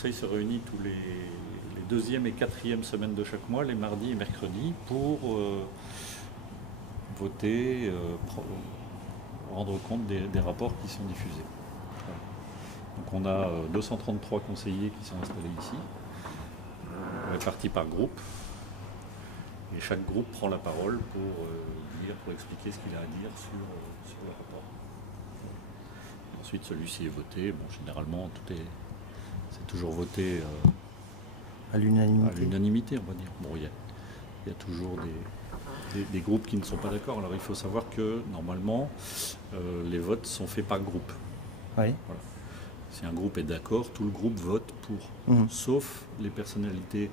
conseil se réunit tous les deuxième et quatrième semaines de chaque mois, les mardis et mercredis, pour voter, rendre compte des rapports qui sont diffusés. Voilà. Donc on a 233 conseillers qui sont installés ici, répartis par groupe. Et chaque groupe prend la parole pour expliquer ce qu'il a à dire sur le rapport. Ensuite, celui-ci est voté. Bon, généralement, c'est toujours voté à l'unanimité, on va dire. Bon, il y a toujours des groupes qui ne sont pas d'accord. Alors, il faut savoir que, normalement, les votes sont faits par groupe. Oui. Voilà. Si un groupe est d'accord, tout le groupe vote pour, sauf les personnalités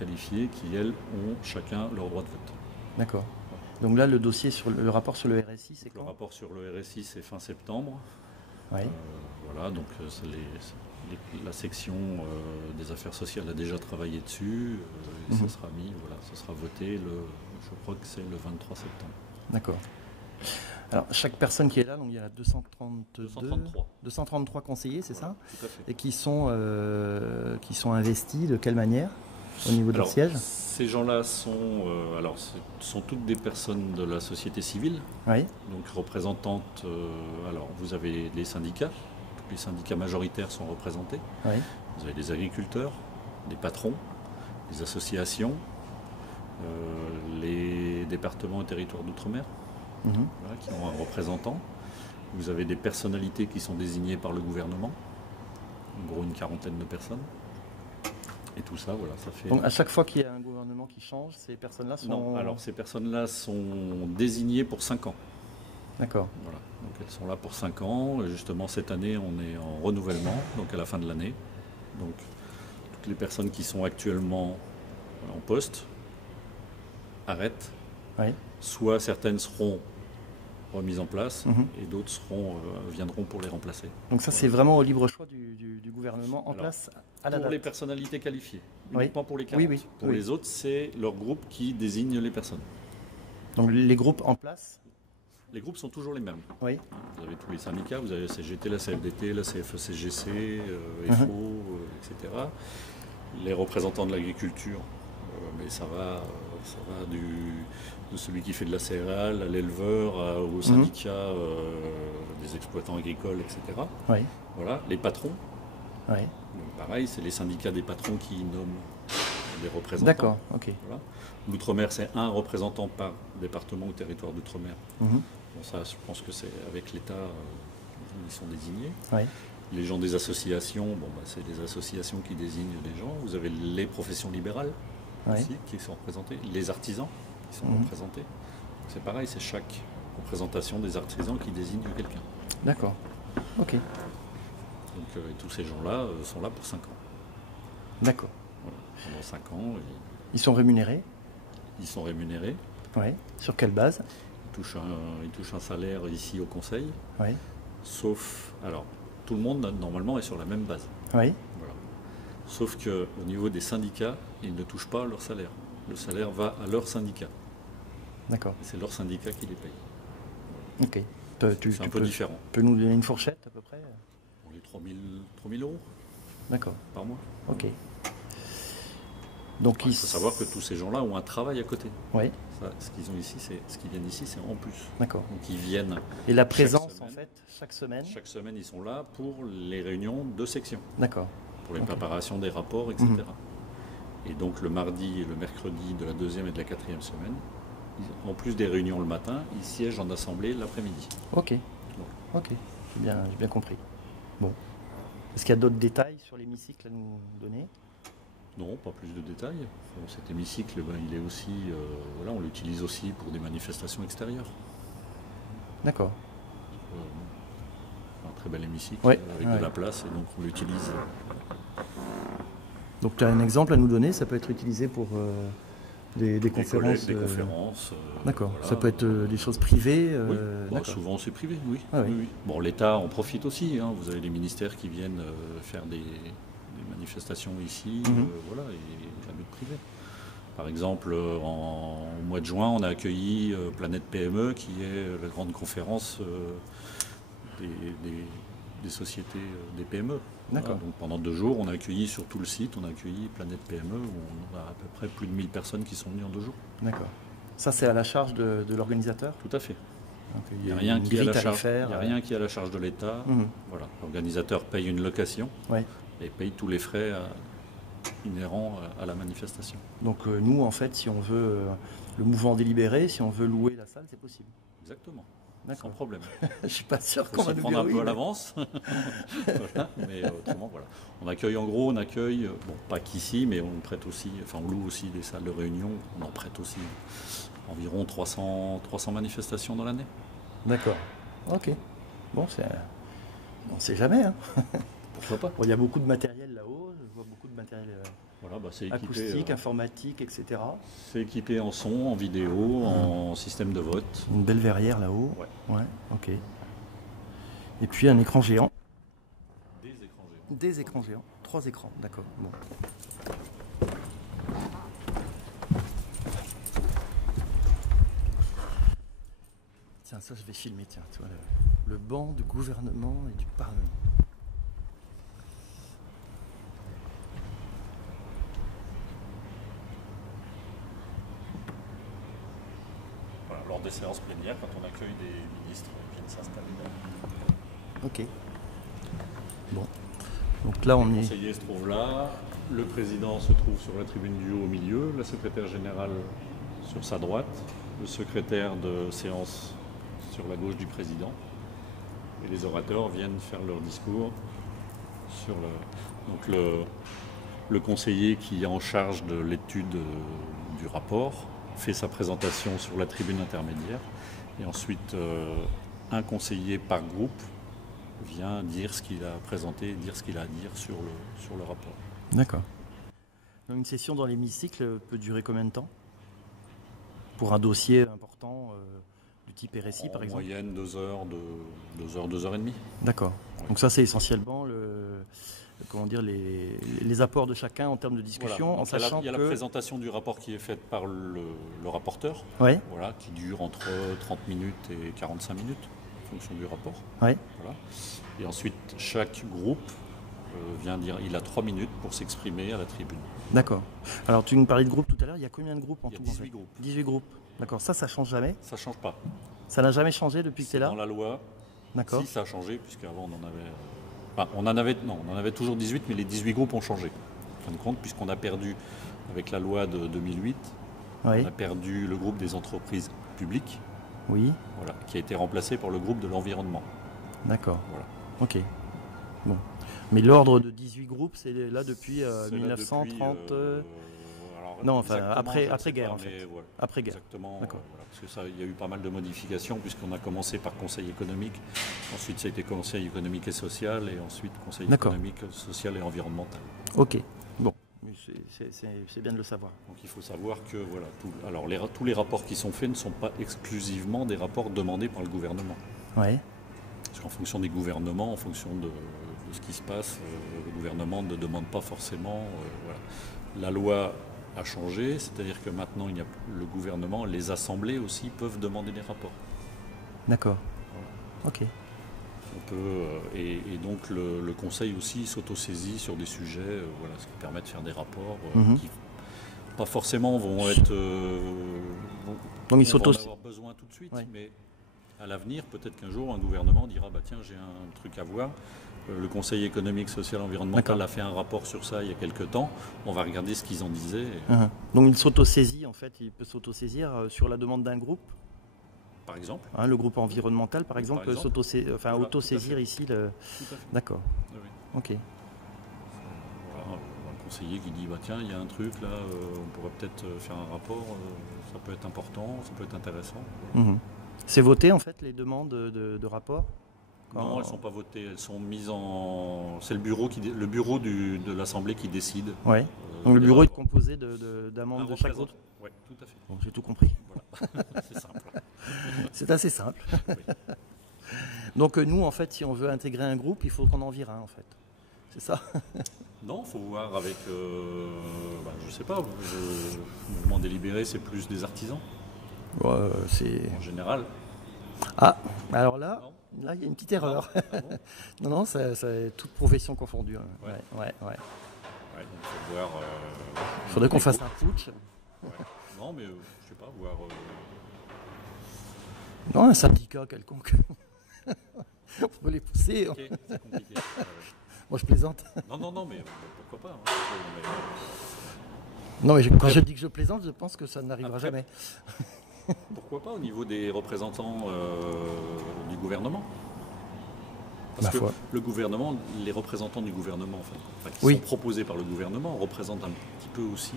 qualifiées qui, elles, ont chacun leur droit de vote. D'accord. Donc là, le rapport sur le RSI, c'est quand? Le rapport sur le RSI, c'est fin septembre. Oui. Voilà, donc la section des affaires sociales a déjà travaillé dessus. Et ça sera ça sera voté, je crois que c'est le 23 septembre. D'accord. Alors, chaque personne qui est là, donc il y a 233 conseillers, c'est ça? Tout à fait. Et qui sont investis de quelle manière au niveau de leur siège? Ces gens-là sont toutes des personnes de la société civile, oui. Donc représentantes. Alors vous avez les syndicats, tous les syndicats majoritaires sont représentés. Oui. Vous avez des agriculteurs, des patrons, des associations, les départements et territoires d'outre-mer, voilà, qui ont un représentant. Vous avez des personnalités qui sont désignées par le gouvernement, en gros une quarantaine de personnes. Et tout ça, voilà, ça fait... Donc à chaque fois qu'il y a un gouvernement qui change, ces personnes-là sont... Non, alors ces personnes-là sont désignées pour 5 ans. D'accord. Voilà, donc elles sont là pour 5 ans. Et justement, cette année, on est en renouvellement, donc à la fin de l'année. Donc toutes les personnes qui sont actuellement en poste arrêtent. Oui. Soit certaines seront remises en place et d'autres viendront pour les remplacer. Donc ça, c'est vraiment au libre choix du gouvernement en place à la date. Pour les personnalités qualifiées, uniquement pour les 40. Oui. Pour les autres, c'est leur groupe qui désigne les personnes. Donc les groupes en place? Les groupes sont toujours les mêmes. Oui. Vous avez tous les syndicats, vous avez la CGT, la CFDT, la CFE-CGC, FO, etc. Les représentants de l'agriculture, mais ça va de celui qui fait de la céréale à l'éleveur, au syndicat des exploitants agricoles, etc. Oui. Voilà, les patrons. Oui. Donc pareil, c'est les syndicats des patrons qui nomment des représentants. D'accord, ok. Voilà. L'outre-mer, c'est un représentant par département ou territoire d'outre-mer. Bon, ça, je pense que c'est avec l'État, ils sont désignés. Oui. Les gens des associations, c'est les associations qui désignent les gens. Vous avez les professions libérales aussi qui sont représentées, les artisans qui sont représentés. C'est pareil, c'est chaque représentation des artisans qui désigne quelqu'un. D'accord, ok. Donc tous ces gens-là sont là pour 5 ans. D'accord. Voilà. Pendant 5 ans. Ils sont rémunérés? Ils sont rémunérés. Oui. Sur quelle base? Ils touchent un salaire ici au Conseil. Oui. Sauf, alors, tout le monde normalement est sur la même base. Oui. Voilà. Sauf qu'au niveau des syndicats, ils ne touchent pas leur salaire. Le salaire va à leur syndicat. D'accord. C'est leur syndicat qui les paye. Ok. C'est un peu différent. Tu peux nous donner une fourchette à peu près? On est 3 000 euros. D'accord. Par mois. Ok. Donc il faut savoir que tous ces gens-là ont un travail à côté. Oui. Ce qu'ils ont ici, ce qu'ils viennent ici, c'est en plus. D'accord. Donc ils viennent. Et la présence, en fait, chaque semaine? Chaque semaine, ils sont là pour les réunions de section. D'accord. Pour les préparations des rapports, etc. Et donc le mardi et le mercredi de la 2e et de la 4e semaine, en plus des réunions le matin, ils siègent en assemblée l'après-midi. Ok. Ok. J'ai bien compris. Bon. Est-ce qu'il y a d'autres détails sur l'hémicycle à nous donner? Non, pas plus de détails. Cet hémicycle, il est aussi, on l'utilise aussi pour des manifestations extérieures. D'accord. Un très bel hémicycle avec de la place, et donc on l'utilise. Donc tu as un exemple à nous donner, ça peut être utilisé pour des conférences. Des conférences. D'accord. Voilà. Ça peut être des choses privées. Souvent c'est privé, oui. Oui. Bon, l'État en profite aussi. Vous avez les ministères qui viennent faire des manifestations ici, et à but privé. Par exemple, au mois de juin, on a accueilli Planète PME, qui est la grande conférence des sociétés, des PME. D'accord. Voilà, donc pendant 2 jours, on a accueilli sur tout le site, on a accueilli Planète PME, où on a à peu près plus de 1000 personnes qui sont venues en 2 jours. D'accord. Ça, c'est à la charge de l'organisateur? Tout à fait. Donc, Il n'y a rien qui est à la charge. tarifaire, Il y a rien qui est à la charge de l'État. Voilà. L'organisateur paye une location Ouais. et paye tous les frais inhérents à la manifestation. Donc nous, en fait, si on veut le mouvement délibéré, si on veut louer la salle, c'est possible. Exactement. Sans D'accord. problème. Je suis pas sûr Il faut qu'on s'y va nous prendre dire un peu oui, à mais- l'avance. Voilà. Mais autrement, voilà. On accueille en gros, bon, pas qu'ici, mais on prête aussi, enfin on loue aussi des salles de réunion. On en prête aussi environ 300 manifestations dans l'année. D'accord. Ok. Bon, on ne sait jamais. Hein. Pourquoi pas? Bon, il y a beaucoup de matériel là-haut. Je vois beaucoup de matériel Voilà, bah, c'est équipé, acoustique, informatique, etc. c'est équipé en son, en vidéo, en système de vote. Une belle verrière là-haut. Ouais. Ouais. Ok. Et puis un écran géant. Des écrans géants. Des écrans géants. 3 écrans. D'accord. Bon. Tiens, ça je vais filmer, tiens, tu vois, le banc du gouvernement et du Parlement. Voilà, lors des séances plénières, quand on accueille des ministres qui viennent s'installer là. Ok. Bon. Donc là on Le est... conseiller se trouve là, le président se trouve sur la tribune du haut au milieu, la secrétaire générale sur sa droite, le secrétaire de séance sur la gauche du président. Et les orateurs viennent faire leur discours sur donc le conseiller qui est en charge de l'étude du rapport fait sa présentation sur la tribune intermédiaire. Et ensuite, un conseiller par groupe vient dire ce qu'il a présenté, dire ce qu'il a à dire sur le rapport. D'accord. Donc une session dans l'hémicycle peut durer combien de temps? Pour un dossier important du type RSI par exemple? En moyenne 2 heures, 2 heures et demie. D'accord. Ouais. Donc ça c'est essentiellement comment dire, les apports de chacun en termes de discussion, Voilà. en Donc, sachant il y a que... la présentation du rapport qui est faite par le rapporteur, Ouais, voilà, qui dure entre 30 minutes et 45 minutes en fonction du rapport. ouais, Voilà. Et ensuite, chaque groupe vient dire, il a 3 minutes pour s'exprimer à la tribune. d'accord. Alors tu nous parlais de groupes tout à l'heure, il y a combien de groupes en Il y a tout 18 en fait? groupes. 18 groupes. D'accord, ça change jamais? Ça ne change pas. Ça n'a jamais changé depuis que tu C'est es là? dans la loi. D'accord. Si, ça a changé, puisqu'avant on en avait... Enfin, on en avait toujours 18, mais les 18 groupes ont changé. En fin de compte, puisqu'on a perdu, avec la loi de 2008, Oui, on a perdu le groupe des entreprises publiques, oui, voilà, qui a été remplacé par le groupe de l'environnement. d'accord. Voilà. Ok. Bon. Mais l'ordre de 18 groupes, c'est là depuis C'est là 1930... depuis, alors, Non, enfin, exactement, après- je ne après sais guerre, pas, en fait. mais voilà, Après-guerre. exactement. D'accord. Voilà, parce que ça, il y a eu pas mal de modifications, puisqu'on a commencé par Conseil économique, ensuite ça a été Conseil économique et social, et ensuite Conseil D'accord. économique, social et environnemental. Ok. Bon. Mais c'est bien de le savoir. Donc il faut savoir que voilà, tous les rapports qui sont faits ne sont pas exclusivement des rapports demandés par le gouvernement. Ouais. Parce qu'en fonction des gouvernements, en fonction de ce qui se passe, le gouvernement ne demande pas forcément. Voilà. La loi a changé, c'est-à-dire que maintenant le gouvernement, les assemblées aussi peuvent demander des rapports. D'accord. Ok. On peut, et donc le Conseil aussi s'autosaisit sur des sujets, voilà, ce qui permet de faire des rapports qui pas forcément vont être Donc il on va en s'auto... avoir besoin tout de suite, Ouais. mais à l'avenir, peut-être qu'un jour un gouvernement dira bah tiens, j'ai un truc à voir. Le Conseil économique, social, environnemental D'accord. a fait un rapport sur ça il y a quelques temps. On va regarder ce qu'ils en disaient. Donc il s'autosaisit en fait, il peut s'autosaisir sur la demande d'un groupe. Par exemple. Hein, le groupe environnemental par exemple peut exemple. autosaisir Voilà, autosaisir tout à fait. ici. Tout à fait. D'accord. Oui, oui. Ok. Voilà, un conseiller qui dit bah tiens, il y a un truc là, on pourrait peut-être faire un rapport, ça peut être important, ça peut être intéressant. Mhm. C'est voté en fait les demandes de rapport? Non, elles ne sont pas votées, elles sont mises en. C'est le bureau de l'Assemblée qui décide. Ouais. Donc le bureau est composé d'amendements de chaque groupe? Oui, tout à fait. Bon, j'ai tout compris. Voilà. C'est simple. C'est assez simple. Oui. Donc nous en fait, si on veut intégrer un groupe, il faut qu'on en vire un en fait. C'est ça? Non, il faut voir avec. Je sais pas, le mouvement délibéré, c'est plus des artisans Ouais, c'est... en général. Ah, alors là, Non. Là, il y a une petite erreur. Ah bon. Non, non, toute profession confondue. Hein. Ouais. Ouais. Ouais, donc faut voir. Il faudrait qu'on fasse un putsch. Ouais. Non, mais je sais pas, voir. Non, un syndicat quelconque. On peut les pousser. Ok, c'est compliqué. Ouais. Moi, je plaisante. Non, mais pourquoi pas. Hein. Non, mais quand je dis que je plaisante, je pense que ça n'arrivera Après, jamais. Pourquoi pas au niveau des représentants du gouvernement? Parce Ma que foi. le gouvernement, les représentants du gouvernement, qui Oui. sont proposés par le gouvernement, représentent un petit peu aussi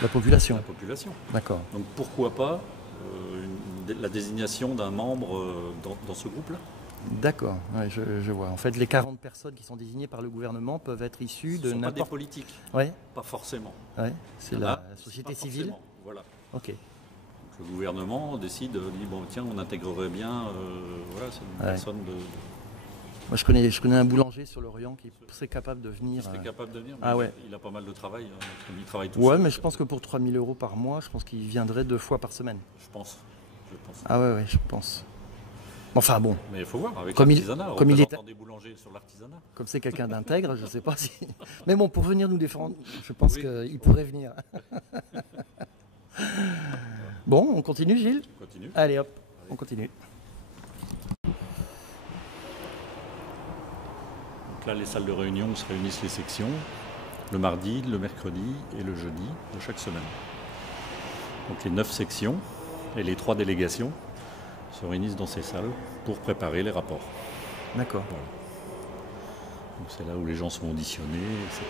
La population. la population. D'accord. Donc pourquoi pas la désignation d'un membre dans ce groupe-là? D'accord, ouais, je vois. En fait, les 40 personnes qui sont désignées par le gouvernement peuvent être issues Ce de ne sont pas des n'importe... politiques, Ouais, pas forcément. ouais, c'est Il y en la a, société pas civile. forcément. Voilà. Ok. Donc, le gouvernement décide, dit bon tiens, on intégrerait bien, voilà, c'est une Ouais. personne Moi, je connais un boulanger sur l'Orient qui serait capable de venir. qui serait capable de venir. Mais Ah ouais. il a pas mal de travail, hein, comme il travaille tout Ouais, seul. mais je pense que pour 3 000 € par mois, je pense qu'il viendrait 2 fois par semaine. Je pense. Ah ouais, je pense. Enfin bon, Mais il faut voir, avec Comme il- l'artisanat, comme il est- représentant des boulangers sur l'artisanat. comme c'est quelqu'un d'intègre, je sais pas si... Mais bon, pour venir nous défendre, je pense Oui. qu'il pourrait venir. Bon, on continue, Gilles? On continue. Allez hop, on continue. Donc là, les salles de réunion où se réunissent les sections, le mardi, le mercredi et le jeudi de chaque semaine. Donc les 9 sections et les 3 délégations se réunissent dans ces salles pour préparer les rapports. D'accord. Voilà. Donc c'est là où les gens sont auditionnés, etc.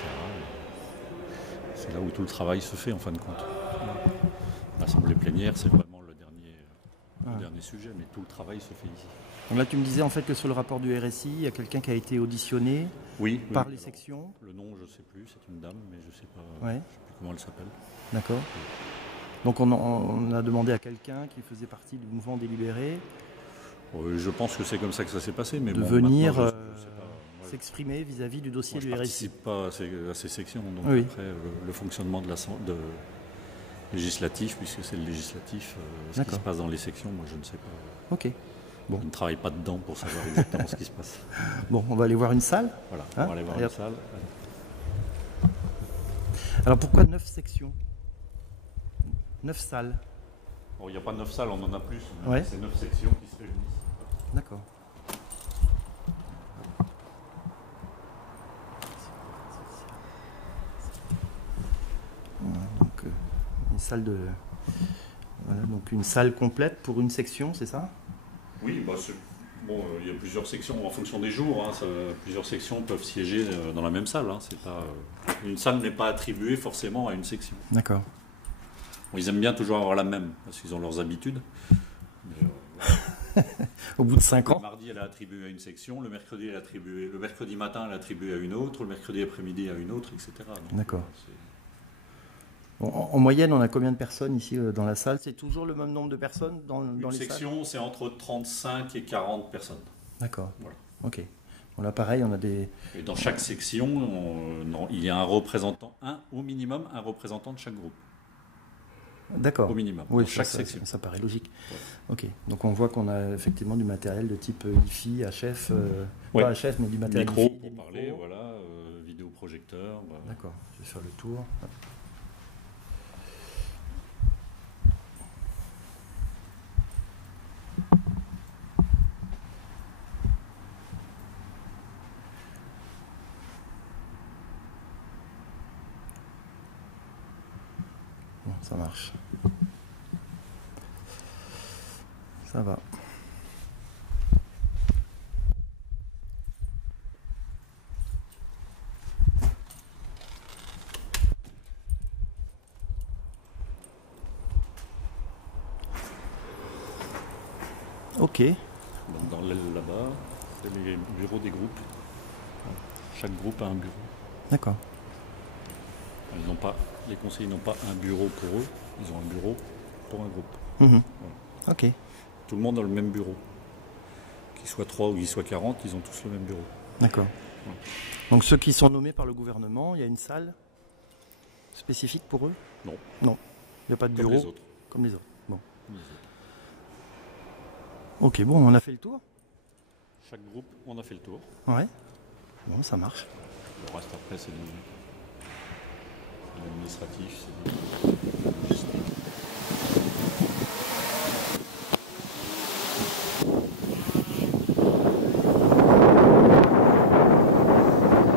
C'est là où tout le travail se fait en fin de compte. L'assemblée plénière, c'est vraiment le dernier sujet, mais tout le travail se fait ici. Donc là, tu me disais en fait que sur le rapport du RSI, il y a quelqu'un qui a été auditionné Oui, par oui. les sections. Le nom, je ne sais plus, c'est une dame, mais je ne sais pas, Ouais. je sais plus comment elle s'appelle. D'accord. Donc on a demandé à quelqu'un qui faisait partie du mouvement délibéré Je pense que c'est comme ça que ça s'est passé, mais de bon, venir maintenant, je sais pas. Moi, s'exprimer vis-à-vis du dossier je du RSI. participe pas à ces sections, donc Oui. après le fonctionnement de législatif, puisque c'est le législatif, ce qui D'accord. se passe dans les sections, moi je ne sais pas. Ok. Bon. Je ne travaille pas dedans pour savoir exactement ce qui se passe. Bon, on va aller voir une salle. Voilà, Hein on va aller voir Allez, la hop. salle. Alors pourquoi 9 sections 9 salles. Bon, il n'y a pas 9 salles, on en a plus. Ouais. C'est 9 sections qui se réunissent. D'accord. Voilà, donc une salle de... Voilà, donc une salle complète pour une section, c'est ça? Oui, bon, il y a plusieurs sections en fonction des jours. Hein, plusieurs sections peuvent siéger dans la même salle. Hein, c'est pas, une salle n'est pas attribuée forcément à une section. D'accord. Bon, ils aiment bien toujours avoir la même parce qu'ils ont leurs habitudes. Mais, Au bout de 5 le ans. mardi, elle est attribuée à une section. Le mercredi, le mercredi matin, elle est attribuée à une autre. Le mercredi après-midi à une autre, etc. Donc, D'accord. Bon, en moyenne, on a combien de personnes ici dans la salle? C'est toujours le même nombre de personnes dans Une les salles? section, c'est entre 35 et 40 personnes. D'accord. Voilà. Ok. Bon, là, pareil, on a des... Et dans chaque section, il y a un représentant, au minimum, un représentant de chaque groupe. D'accord. Au minimum, Oui, dans chaque ça, section. ça paraît logique. Ouais. Ok. Donc on voit qu'on a effectivement du matériel de type hi-fi, HF, Ouais. pas HF, mais du matériel Micro hi-fi, pour des parler, micros. voilà, vidéoprojecteur. Voilà. D'accord. Je vais faire le tour. Bon, ça marche. Ça va. Ok. Donc dans l'aile là-bas, c'est les bureaux des groupes. Chaque groupe a un bureau. D'accord. Les conseillers n'ont pas un bureau pour eux, ils ont un bureau pour un groupe. Mhm. Ok. Tout le monde a le même bureau. Qu'ils soient 3 ou qu'ils soient 40, ils ont tous le même bureau. D'accord. Ouais. Donc ceux qui sont nommés par le gouvernement, il y a une salle spécifique pour eux? Non. Non. Il n'y a pas de Comme bureau? les autres. Comme les autres. Bon. Comme les autres. Ok, bon, on a fait le tour. Chaque groupe, on a fait le tour. Ouais. Bon, ça marche. Le reste après, c'est l'administratif, c'est